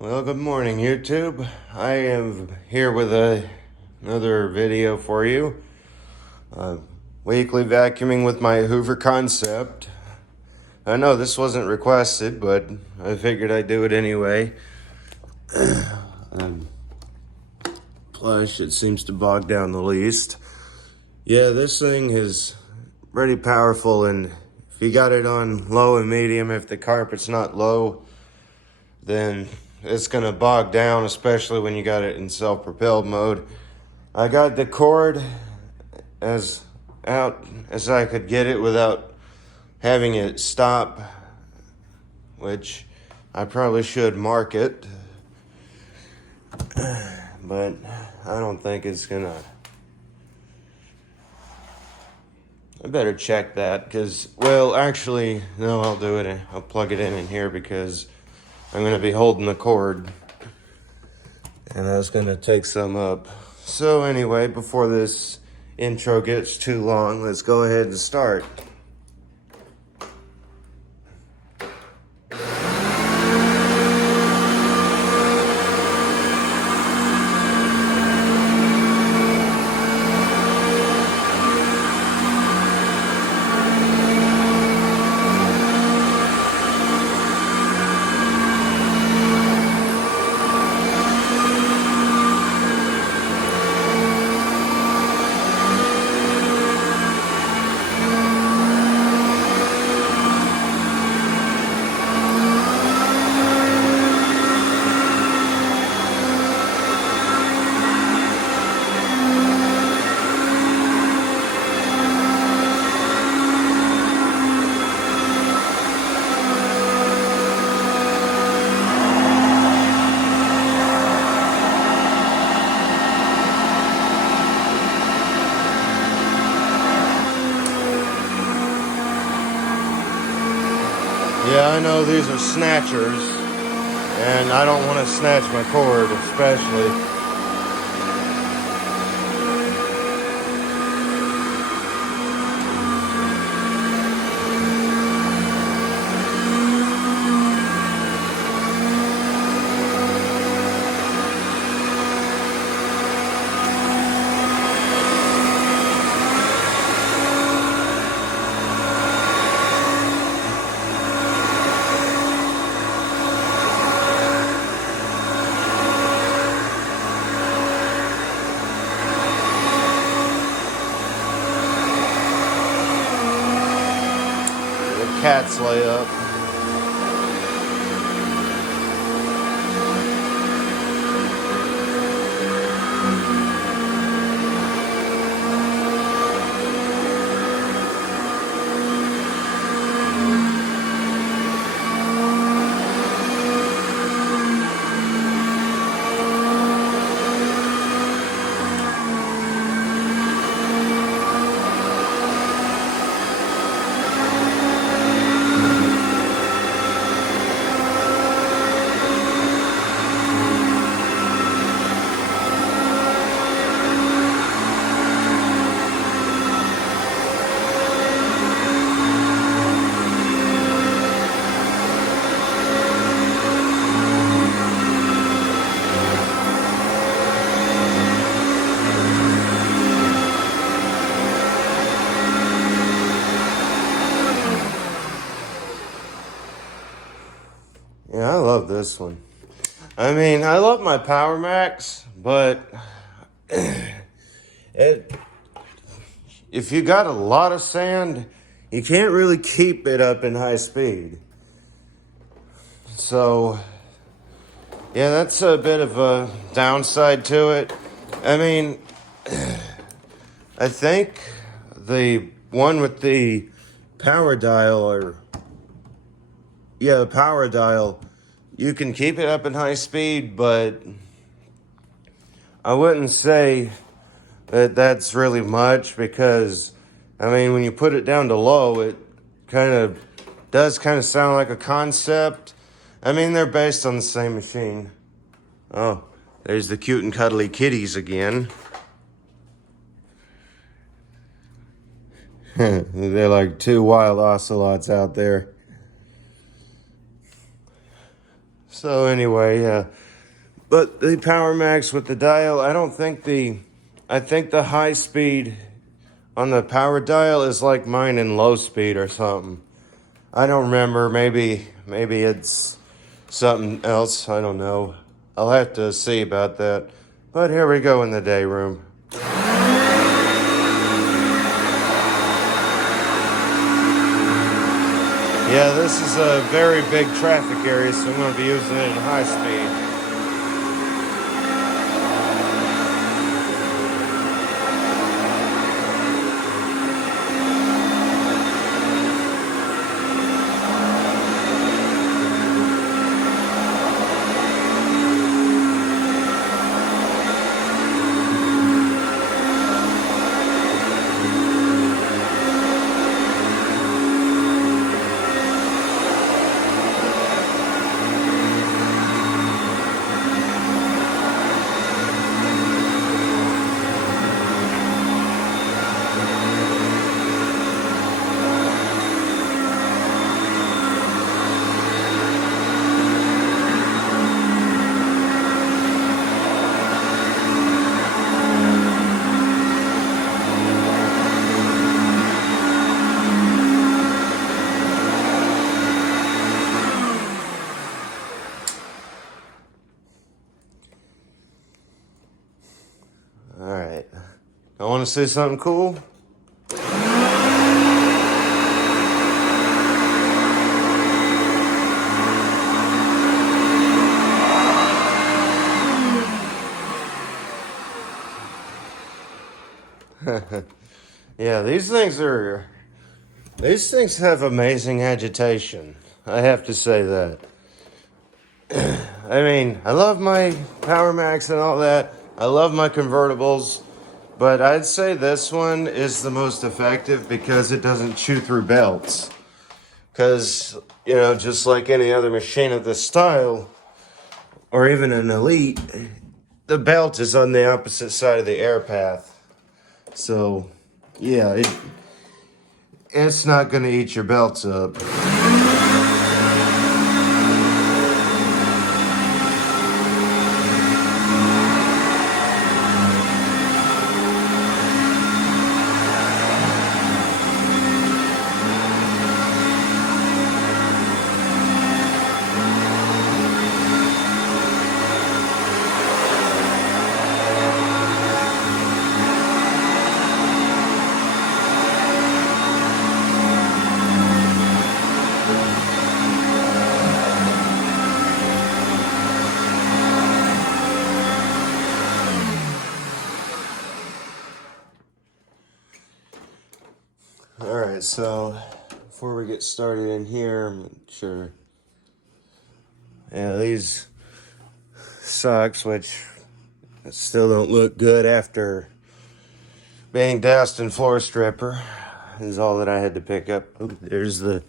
Well, good morning, YouTube. I am here with another video for you. Weekly vacuuming with my Hoover Concept. I know this wasn't requested, but I figured I'd do it anyway. Plus, it seems to bog down the least. Yeah, this thing is pretty powerful, and if you got it on low and medium, if the carpet's not low, then it's gonna bog down, especially when you got it in self-propelled mode. I got the cord as out as I could get it without having it stop, which I probably should mark it, but I don't think it's gonna. I better check that because, well, actually, no, I'll do it. I'll plug it in here because I'm going to be holding the cord and I was going to take some up. So anyway, before this intro gets too long, let's go ahead and start. Yeah, I know these are snatchers, and I don't want to snatch my cord, especially. Cats lay up. Yeah, I love this one. I mean, I love my Power Max, but if you got a lot of sand, you can't really keep it up in high speed. So, yeah, that's a bit of a downside to it. I mean, I think the one with the power dial, the power dial, you can keep it up in high speed, but I wouldn't say that that's really much because, I mean, when you put it down to low, it does sound like a Concept. I mean, they're based on the same machine. Oh, there's the cute and cuddly kitties again. They're like two wild ocelots out there. So anyway, but the Power Max with the dial, I think the high speed on the power dial is like mine in low speed or something. I don't remember. Maybe it's something else. I don't know. I'll have to see about that. But here we go in the day room. Yeah, this is a very big traffic area, so I'm going to be using it at high speed. All right. I want to say something cool. Yeah, these things have amazing agitation. I have to say that. I mean, I love my Power Max and all that. I love my convertibles, but I'd say this one is the most effective because it doesn't chew through belts. Because, just like any other machine of this style, or even an Elite, the belt is on the opposite side of the air path. So, yeah, it's not going to eat your belts up. Alright, so before we get started in here, I'm sure. Yeah, these socks, which still don't look good after being doused in floor stripper, is all that I had to pick up. Ooh, there's the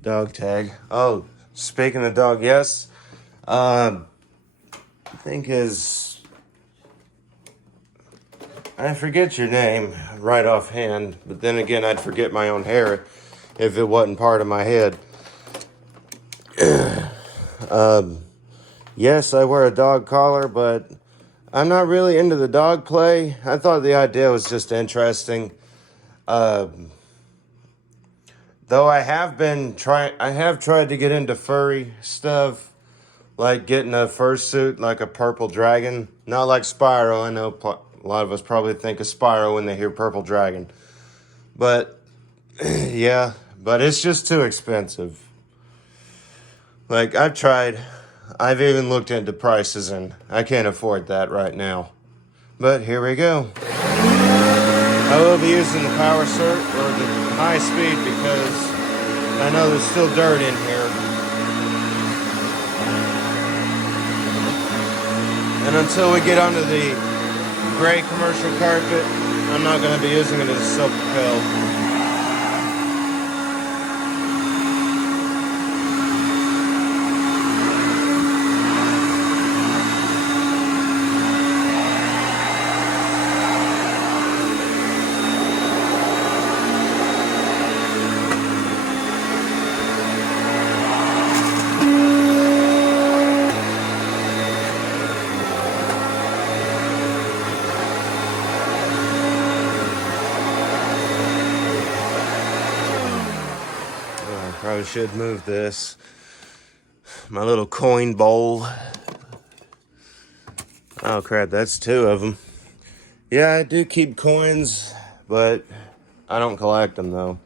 dog tag. Oh, speaking of dog, yes. I think I forget your name right offhand, but then again, I'd forget my own hair if it wasn't part of my head. Yes, I wear a dog collar, but I'm not really into the dog play. I thought the idea was just interesting. Though I have tried to get into furry stuff, like getting a fursuit, like a purple dragon. Not like Spyro. I know a lot of us probably think of Spyro when they hear purple dragon. But, yeah, but it's just too expensive. Like, I've even looked into prices, and I can't afford that right now. But here we go. I will be using the power cert or the high speed because I know there's still dirt in here. And until we get onto the gray commercial carpet, I'm not going to be using it as a self-propelled. probably should move this. My little coin bowl. Oh crap, that's 2 of them. Yeah, I do keep coins, but I don't collect them though.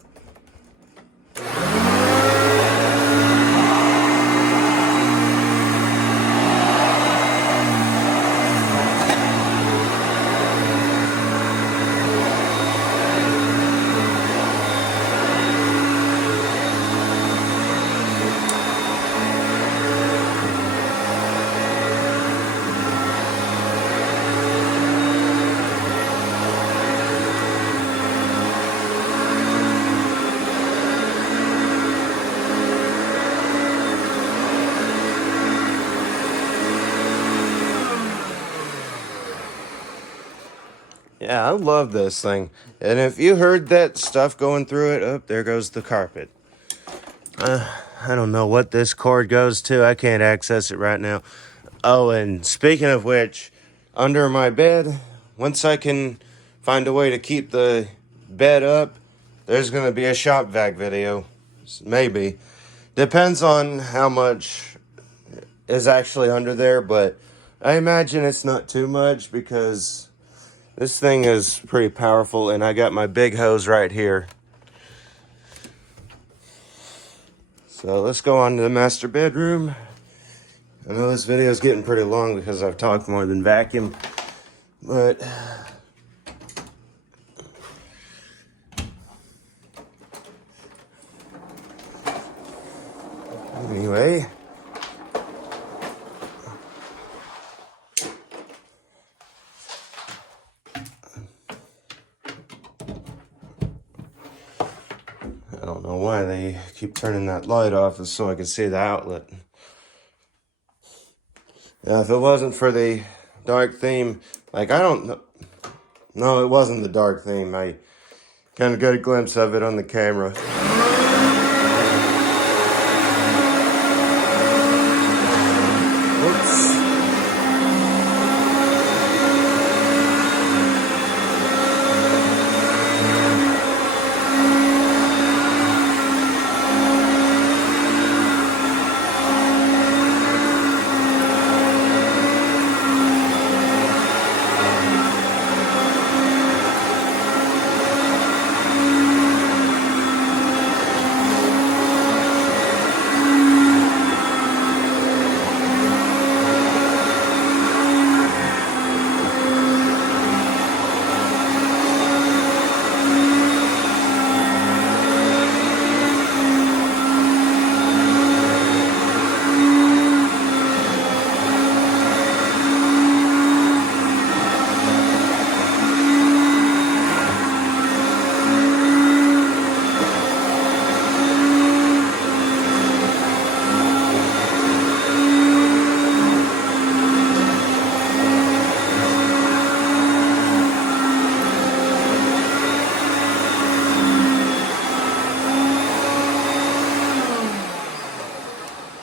Yeah, I love this thing. And if you heard that stuff going through it, oh, there goes the carpet. I don't know what this cord goes to. I can't access it right now. Oh, and speaking of which, under my bed, once I can find a way to keep the bed up, there's going to be a shop vac video. Maybe. Depends on how much is actually under there, but I imagine it's not too much because this thing is pretty powerful, and I got my big hose right here. So let's go on to the master bedroom. I know this video is getting pretty long because I've talked more than vacuum, but anyway. I don't know why they keep turning that light off, just so I can see the outlet. Now, if it wasn't for the dark theme, like, I don't know. No, it wasn't the dark theme. I kind of got a glimpse of it on the camera. Whoops.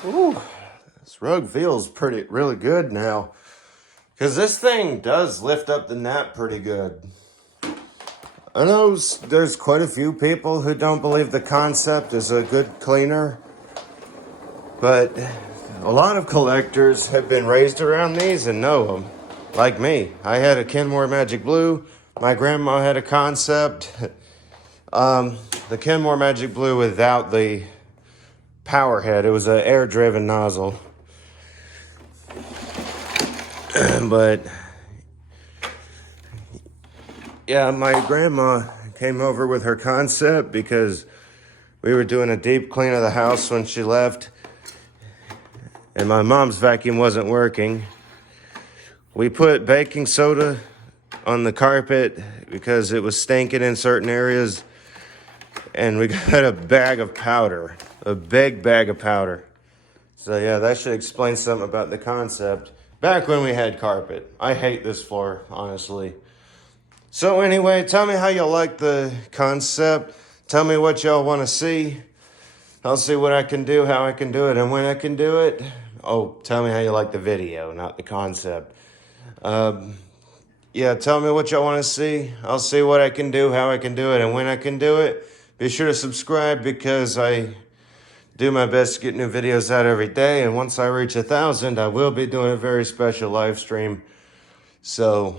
Ooh, this rug feels really good now. Because this thing does lift up the nap pretty good. I know there's quite a few people who don't believe the Concept is a good cleaner. But a lot of collectors have been raised around these and know them. Like me. I had a Kenmore Magic Blue. My grandma had a Concept. The Kenmore Magic Blue without the power head. It was an air-driven nozzle. But yeah, my grandma came over with her Concept because we were doing a deep clean of the house when she left, and my mom's vacuum wasn't working. We put baking soda on the carpet because it was stinking in certain areas, and we got a bag of powder, a big bag of powder. So yeah, that should explain something about the Concept. Back when we had carpet. I hate this floor, honestly. So anyway, tell me how you like the Concept. Tell me what y'all want to see. I'll see what I can do, how I can do it, and when I can do it. Oh, tell me how you like the video, not the Concept. Yeah, tell me what y'all want to see. I'll see what I can do, how I can do it, and when I can do it. Be sure to subscribe because I do my best to get new videos out every day. And once I reach 1,000, I will be doing a very special live stream. So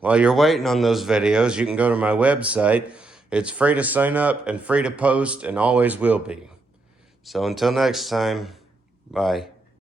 while you're waiting on those videos, you can go to my website. It's free to sign up and free to post and always will be. So until next time, bye.